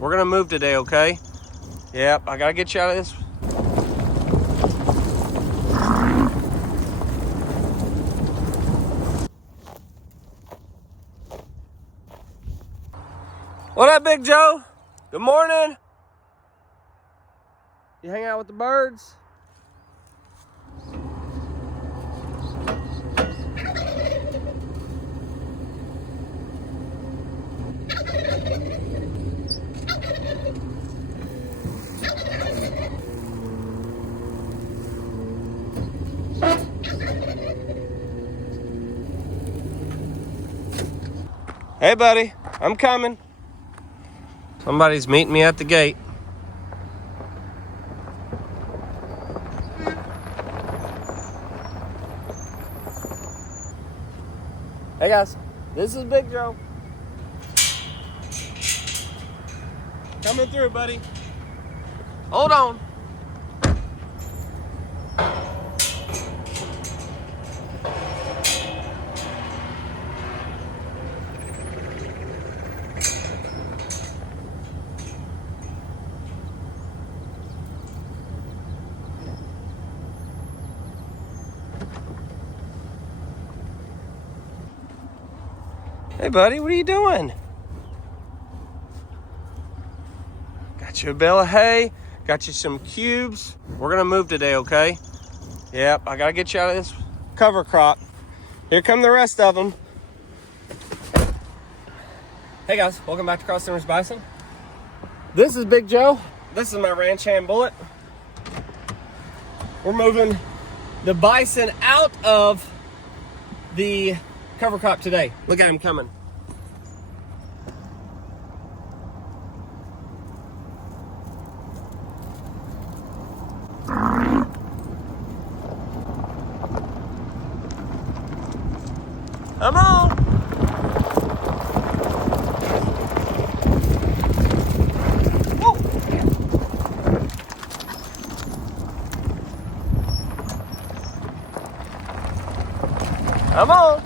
We're gonna move today, okay? Yep, I gotta get you out of this. What up, Big Joe? Good morning. You hang out with the birds? Hey, buddy, I'm coming. Somebody's meeting me at the gate. Hey guys, this is Big Joe. Coming through, buddy. Hold on. Hey buddy, what are you doing? Got you a bale of hay, got you some cubes. We're gonna move today, okay? Yep, I gotta get you out of this cover crop. Here come the rest of them. Hey guys, welcome back to Cross Timbers Bison. This is Big Joe. This is my ranch hand bullet. We're moving the bison out of the cover crop today. Look at him coming. Come on. Woo. Come on.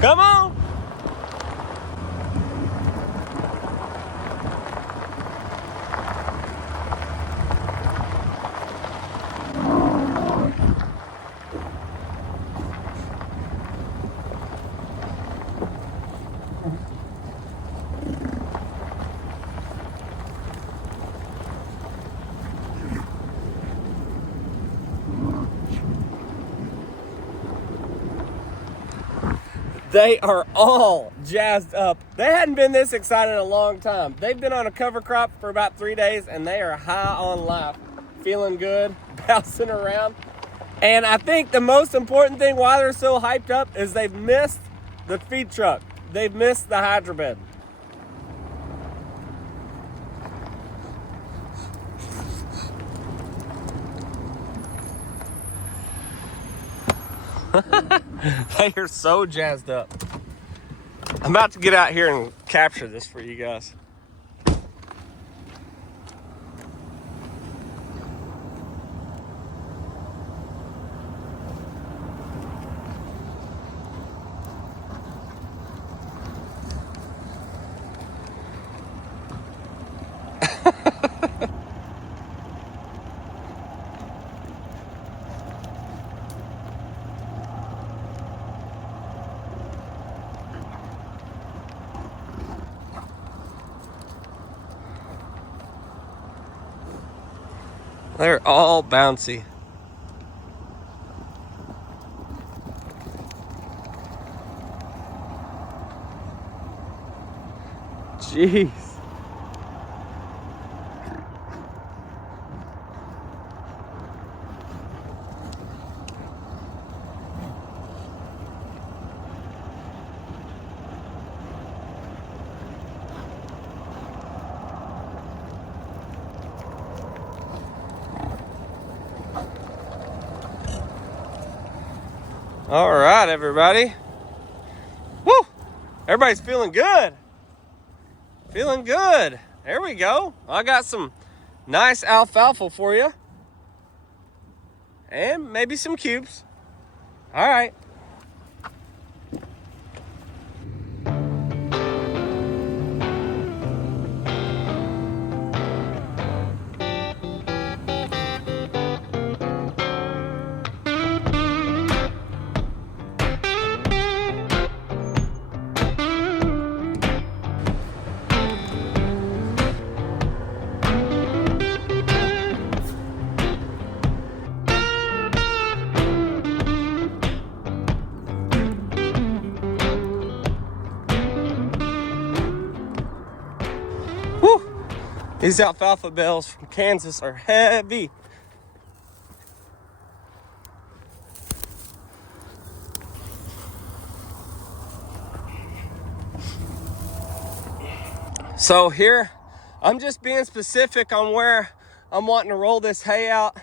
Come on. They are all jazzed up. They hadn't been this excited in a long time. They've been on a cover crop for about 3 days and they are high on life, feeling good, bouncing around. And I think the most important thing why they're so hyped up is they've missed the feed truck. They've missed the hydro bed. They are so jazzed up. I'm about to get out here and capture this for you guys. They're all bouncy. Jeez. All right, everybody. Woo! Everybody's feeling good. Feeling good. There we go. I got some nice alfalfa for you. And maybe some cubes. All right. Woo! These alfalfa bales from Kansas are heavy. So here, I'm just being specific on where I'm wanting to roll this hay out.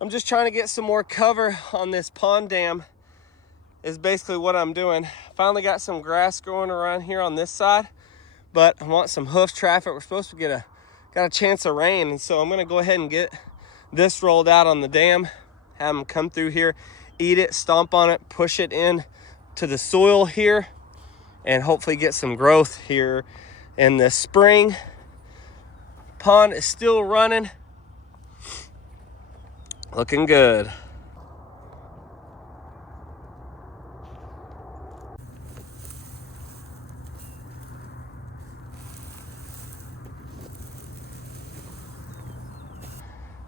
I'm just trying to get some more cover on this pond dam is basically what I'm doing. Finally got some grass growing around here on this side, but I want some hoof traffic. We're supposed to got a chance of rain, and so I'm gonna go ahead and get this rolled out on the dam, have them come through here, eat it, stomp on it, push it in to the soil here, and hopefully get some growth here in the spring. Pond is still running. Looking good.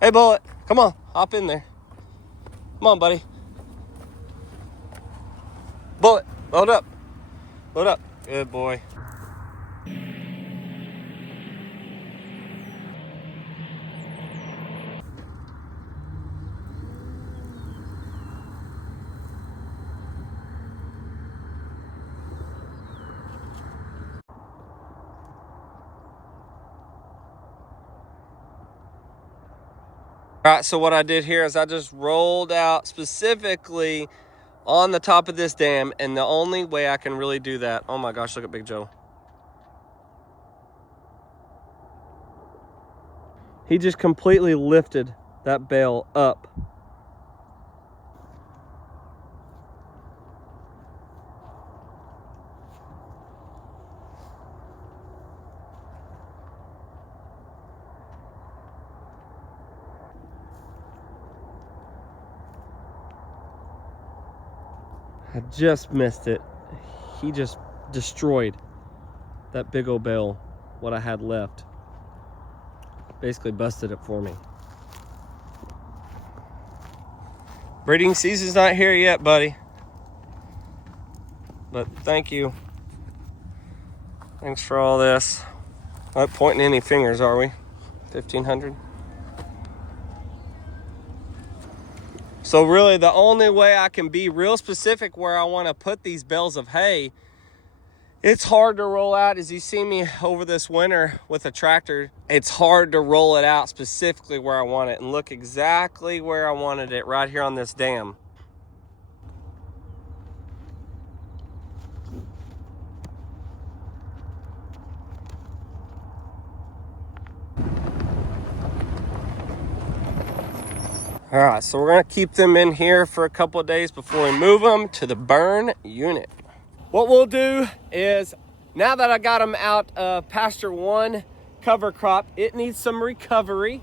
Hey, Bullet, come on, hop in there. Come on, buddy. Bullet, load up. Load up. Good boy. All right, so what I did here is I just rolled out specifically on the top of this dam, and the only way I can really do that, oh my gosh, look at Big Joe. He just completely lifted that bale up. I just missed it. He just destroyed that big old bale, what I had left. Basically busted it for me. Breeding season's not here yet, buddy. But thank you. Thanks for all this. Not pointing any fingers, are we? 1,500. So really the only way I can be real specific where I want to put these bales of hay, it's hard to roll out. As you see me over this winter with a tractor, it's hard to roll it out specifically where I want it, and look exactly where I wanted it, right here on this dam. All right, so we're gonna keep them in here for a couple of days before we move them to the burn unit. What we'll do is, now that I got them out of Pasture 1 cover crop, it needs some recovery.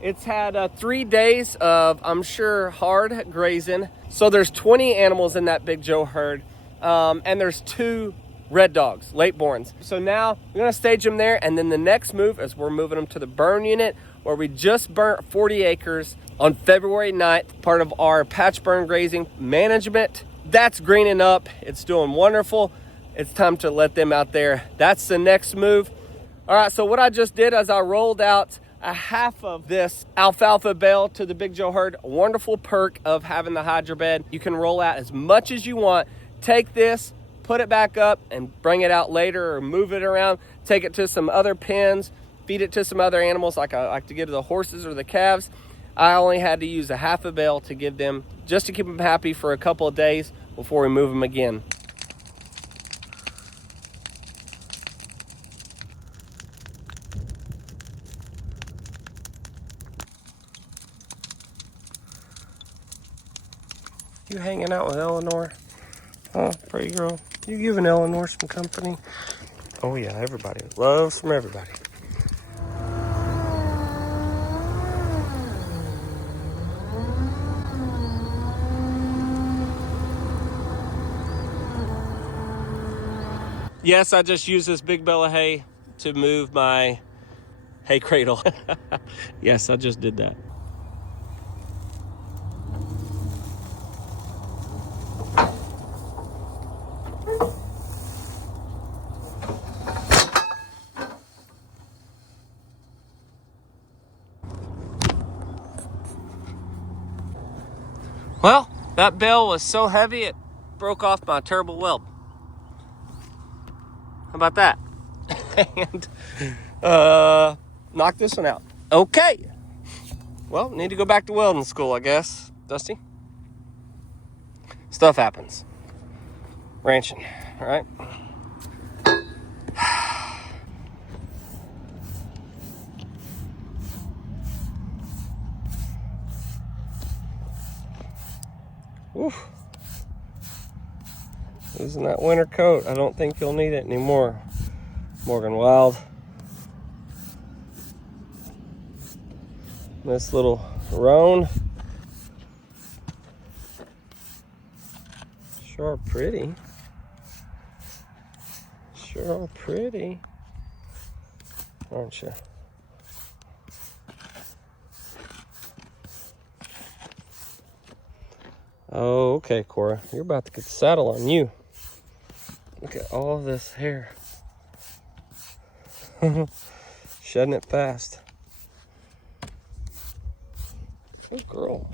It's had 3 days of, I'm sure, hard grazing. So there's 20 animals in that Big Joe herd, and there's 2 red dogs, late borns. So now we're gonna stage them there, and then the next move is we're moving them to the burn unit, where we just burnt 40 acres on February 9th, part of our patch burn grazing management. That's greening up, it's doing wonderful. It's time to let them out there. That's the next move. All right, so what I just did is I rolled out a half of this alfalfa bale to the Big Joe herd. A wonderful perk of having the hydro bed. You can roll out as much as you want. Take this, put it back up, and bring it out later, or move it around. Take it to some other pens, feed it to some other animals like I like to give to the horses or the calves. I only had to use a half a bale to give them, just to keep them happy for a couple of days before we move them again. You hanging out with Eleanor? Oh, pretty girl. You giving Eleanor some company? Oh yeah, everybody loves from everybody. Yes, I just used this big bale of hay to move my hay cradle. Yes, I just did that. Well, that bale was so heavy it broke off my turbo weld. How about that? And knock this one out. Okay. Well, need to go back to welding school, I guess. Dusty? Stuff happens. Ranching, all right? Oof. Losing that winter coat. I don't think you'll need it anymore, Morgan Wild. This little roan. Sure pretty. Sure pretty. Aren't you? Oh, okay, Cora. You're about to get the saddle on you. Look at all this hair. Shedding it fast. Good girl.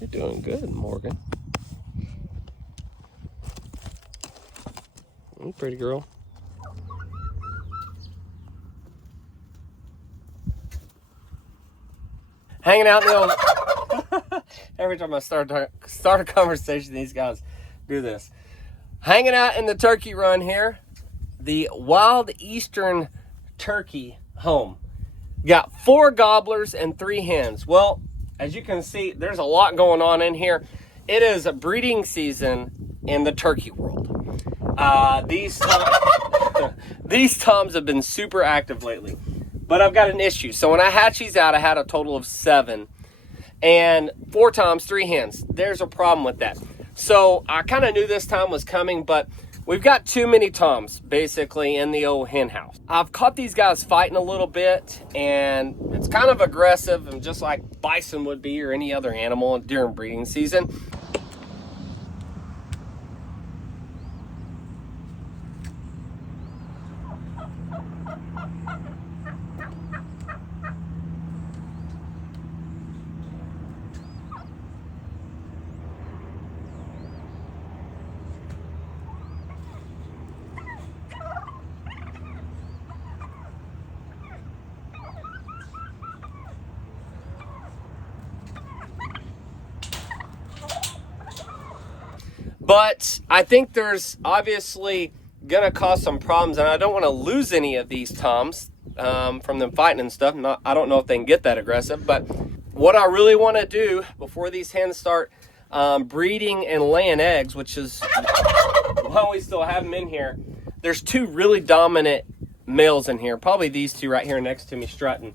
You're doing good, Morgan. Pretty girl. Hanging out in the old... Every time I start a conversation, these guys do this. Hanging out in the turkey run here. The Wild Eastern Turkey home. Got 4 gobblers and 3 hens. Well, as you can see, there's a lot going on in here. It is a breeding season in the turkey world. These toms have been super active lately. But I've got an issue. So when I hatched these out, I had a total of 7. And 4 toms, 3 hens. There's a problem with that. So I kind of knew this time was coming, but we've got too many toms, basically, in the old hen house. I've caught these guys fighting a little bit, and it's kind of aggressive, and just like bison would be or any other animal during breeding season. But I think there's obviously gonna cause some problems, and I don't want to lose any of these toms from them fighting and stuff. I don't know if they can get that aggressive, but what I really want to do before these hens start breeding and laying eggs, which is why we still have them in here, there's 2 really dominant males in here, probably these 2 right here next to me strutting,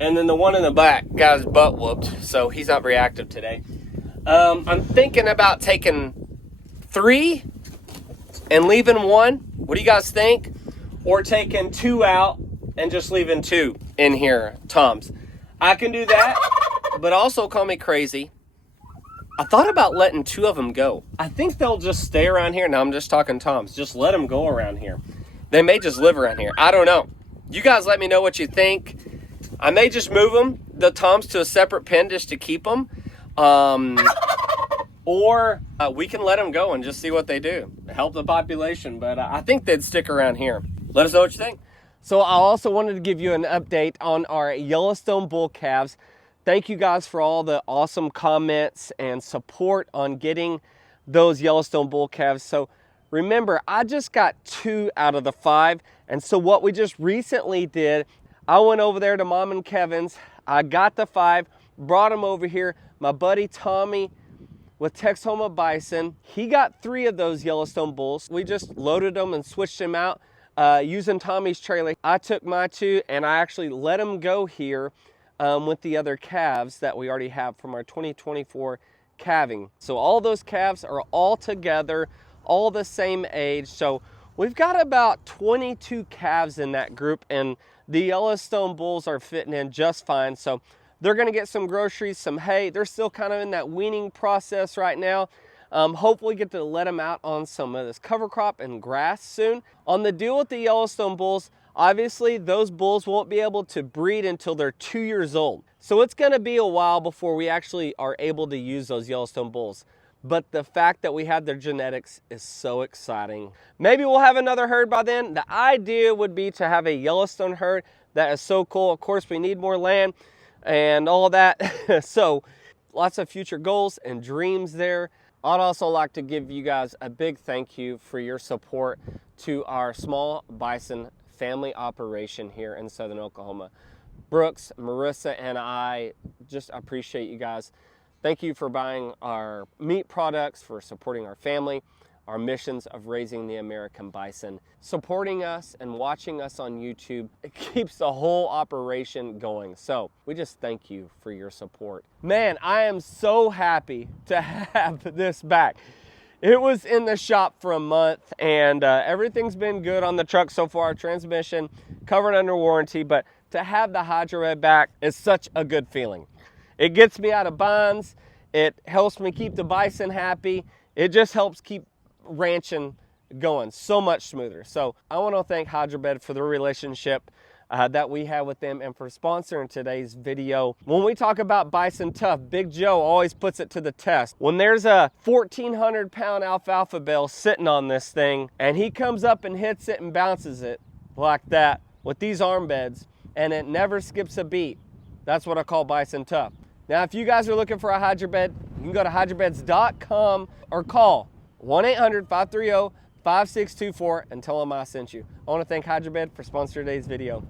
and then the one in the back got his butt whooped, so he's not very active today. I'm thinking about taking 3 and leaving 1. What do you guys think? Or taking 2 out and just leaving 2 in here, toms. I can do that, but also call me crazy. I thought about letting 2 of them go. I think they'll just stay around here. Now I'm just talking toms. Just let them go around here. They may just live around here. I don't know. You guys let me know what you think. I may just move them, the toms, to a separate pen just to keep them. Or we can let them go and just see what they do. Help the population, but I think they'd stick around here. Let us know what you think. So I also wanted to give you an update on our Yellowstone bull calves. Thank you guys for all the awesome comments and support on getting those Yellowstone bull calves. So remember, I just got 2 out of the 5. And so what we just recently did, I went over there to Mom and Kevin's. I got the 5, brought them over here. My buddy Tommy with Texoma Bison, he got 3 of those Yellowstone bulls. We just loaded them and switched them out using Tommy's trailer. I took my 2 and I actually let them go here with the other calves that we already have from our 2024 calving. So all those calves are all together, all the same age. So we've got about 22 calves in that group, and the Yellowstone bulls are fitting in just fine. So they're gonna get some groceries, some hay. They're still kind of in that weaning process right now. Hopefully get to let them out on some of this cover crop and grass soon. On the deal with the Yellowstone bulls, obviously those bulls won't be able to breed until they're 2 years old. So it's gonna be a while before we actually are able to use those Yellowstone bulls. But the fact that we have their genetics is so exciting. Maybe we'll have another herd by then. The idea would be to have a Yellowstone herd. That is so cool. Of course, we need more land and all that. So lots of future goals and dreams there. I'd also like to give you guys a big thank you for your support to our small bison family operation here in Southern Oklahoma. Brooks, Marissa, and I just appreciate you guys. Thank you for buying our meat products, for supporting our family, our missions of raising the American bison. Supporting us and watching us on YouTube, it keeps the whole operation going. So we just thank you for your support. Man, I am so happy to have this back. It was in the shop for a month, and everything's been good on the truck so far. Transmission covered under warranty, but to have the Hydro Red back is such a good feeling. It gets me out of bonds. It helps me keep the bison happy. It just helps keep ranching going so much smoother. So I want to thank Hydrobed for the relationship that we have with them and for sponsoring today's video. When we talk about bison tough, Big Joe always puts it to the test. When there's a 1,400 pound alfalfa bale sitting on this thing and he comes up and hits it and bounces it like that with these arm beds and it never skips a beat, that's what I call bison tough. Now, if you guys are looking for a hydrobed, you can go to hydrobeds.com or call 1-800-530-5624 and tell them I sent you. I want to thank Hydrobed for sponsoring today's video.